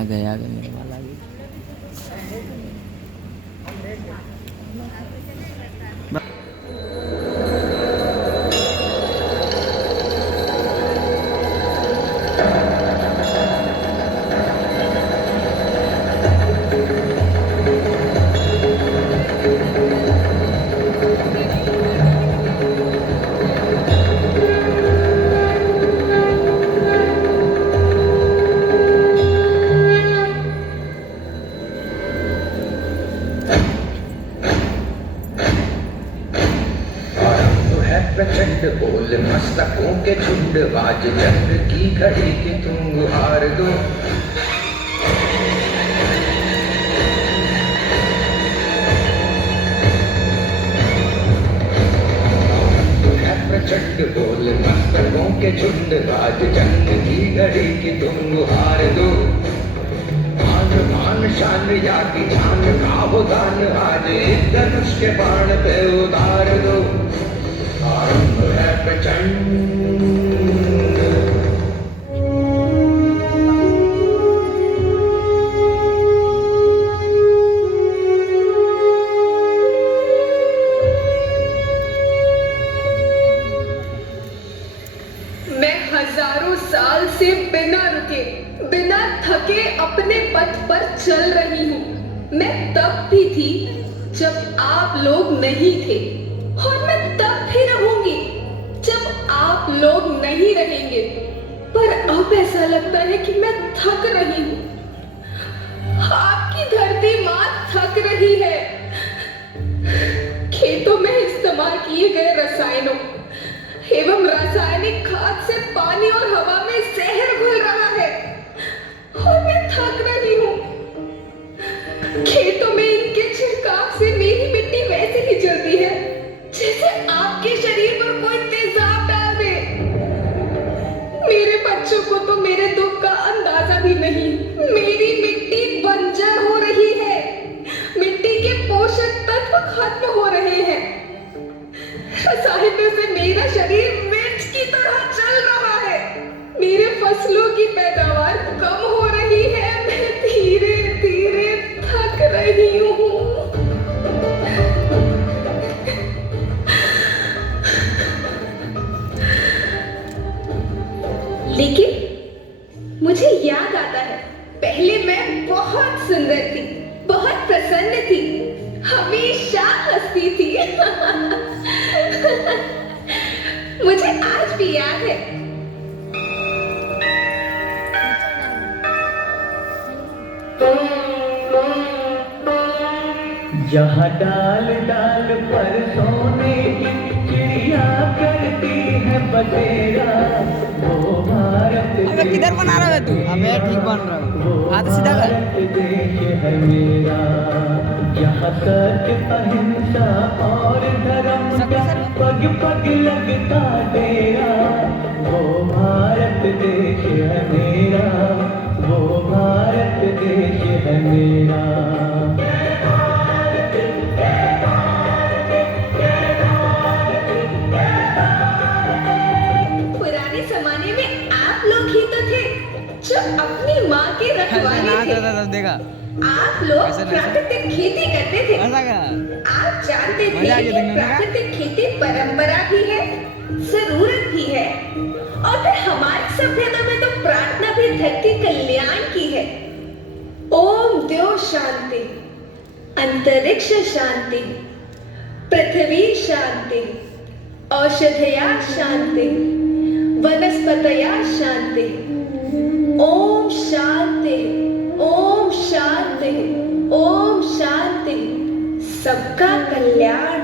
आ गए मेरे माल आ गए। प्रचंड बोल मस्तकों के झुंड बाज जंग की घड़ी के तुम गुहार दो। प्रचंड बोल मस्तकों के झुंड बाज जंग की घड़ी की तुम गुहार दो। मान मान शान या की जान का हो दान आज एक धनुष के बाण पे उतार दो। आरंभ है प्रचंड। मैं हजारों साल से बिना रुके बिना थके अपने पथ पर चल रही हूँ। मैं तब भी थी जब आप लोग नहीं थे और मैं तब भी रहूंगी जब आप लोग नहीं रहेंगे। पर अब ऐसा लगता है कि मैं थक रही हूँ। आपकी धरती माँ थक रही है। खेतों में इस्तेमाल किए गए रसायनों एवं रासायनिक खाद से पानी और हवा में जहर घुल रहा है और मैं थक रही हूँ। खेतों में इनके छिड़काव से मेरी मिट्टी वैसे ही जलती है जैसे आपके शरीर पर कोई तेजाब डाल दे। मेरे बच्चों को तो मेरे दुख का अंदाजा भी नहीं। मेरी मिट्टी बंजर हो रही है। मिट्टी के पोषक तत्व खत्म हो रहे हैं। रसायनों से मेरा शरीर मिर्च की तरह चल रहा है। मेरे फसलों की पैदावार कम हो रही है। मैं धीरे धीरे थक रही हूँ। लेकिन मुझे याद आता है पहले मैं बहुत सुंदर थी, बहुत प्रसन्न थी, हमेशा हंसती थी। मुझे आज भी याद है। जहाँ डाल डाल पर सोने की चिड़िया करती है बसेरा, वो भारत अबे किधर बना रहा है तू? अबे ठीक बन रहा हूँ। हाथ सीधा कर। देश है मेरा, यहाँ सत्य अहिंसा और धर्म का पग पग लगता डेरा। वो भारत देश है मेरा, वो भारत देश है मेरा। जो अपनी माँ के रखवाले थे। आप लोग प्राकृतिक खेती करते थे। आप जानते थे कि प्राकृतिक खेती परंपरा भी है, जरूरत भी है, और फिर हमारी सभ्यता में तो प्रार्थना भी धरती कल्याण की है। ओम द्यो शांति, अंतरिक्ष शांति, पृथ्वी शांति, औषधया शांति, वनस्पतया शांति। ओम शांति, ओम शांति, ओम शांति। सबका कल्याण।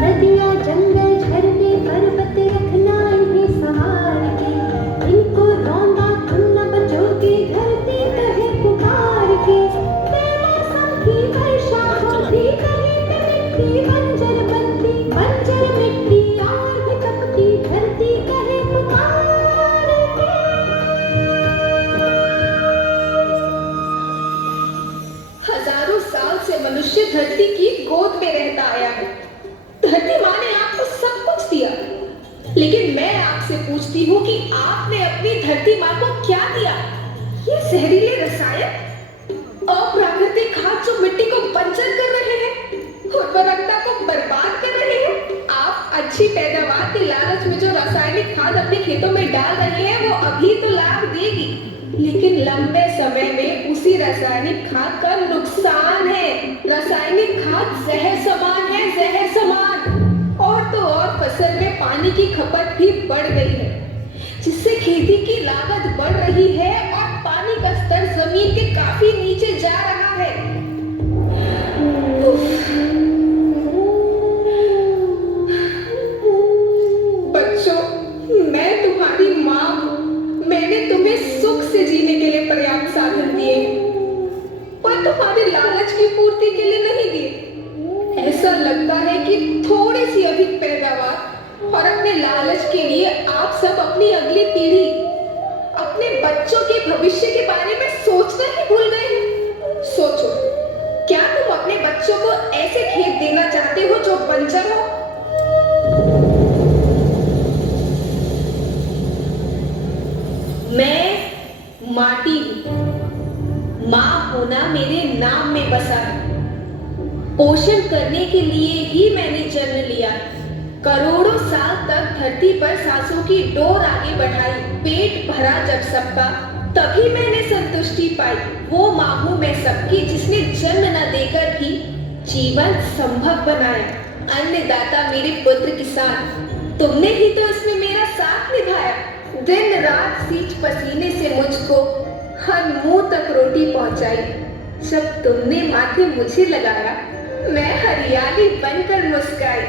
नदियाँ जंगल झरने पर्वत रखना इन्हें संभाल के, इनको रौंदा तुम न बचोगे धरती कहे पुकार के। वर्षा होती कहीं पे मिट्टी बंजर बनती, बंजर मिट्टी और भी तपती, धरती कहे पुकार के। हजारों साल से मनुष्य धरती की गोद में रहता लेकिन मैं आपसे पूछती हूँ कि आपने अपनी धरती माँ को क्या दिया? ये जहरीले रसायन, अप्राकृतिक खाद जो मिट्टी को बंजर कर रहे हैं, उर्वरकता को बर्बाद कर रहे हैं। आप अच्छी पैदावार के लालच में जो रासायनिक खाद अपने खेतों में डाल रहे हैं वो अभी तो लाभ देगी, लेकिन लंबे समय में उसी रासायनिक खाद का नुकसान है। रासायनिक खाद जहर समान है, जहर समान। और तो और फसल में पानी की खपत भी बढ़ गई है, जिससे खेती की लागत बढ़ रही है और पानी का स्तर जमीन के काफी नीचे जा रहा है। बच्चों, मैं तुम्हारी माँ हूँ। मैंने तुम्हें सुख से जीने के लिए पर्याप्त साधन दिए, पर तुम्हारे लालच की पूर्ति के लिए नहीं दिए। ऐसा लगता है कि थोड़ी सी अधिक पैदावार और अपने लालच के लिए आप सब अपनी अगली पीढ़ी, अपने बच्चों के भविष्य के बारे में सोचना ही भूल गए हैं। सोचो, क्या तुम अपने बच्चों को ऐसे खेत देना चाहते हो जो बंजर हो? मैं माटी हूँ, माँ होना मेरे नाम में बसा है। पोषण करने के लिए ही मैंने जन्म लिया। करोड़ों साल तक धरती पर सांसों की डोर आगे बढ़ाई, पेट भरा जब सबका, तभी मैंने संतुष्टि पाई। वो माँ हूँ मैं सबकी, जिसने जन्म न देकर भी जीवन संभव बनाया। अन्नदाता मेरे पुत्र किसान, तुमने ही तो इसमें मेरा साथ निभाया। दिन रात सींच पसीने से मुझको हर मुंह तक रोटी पहुंचाई। जब तुमने माथे मुझे लगाया, मैं हरियाली बनकर मुस्काई।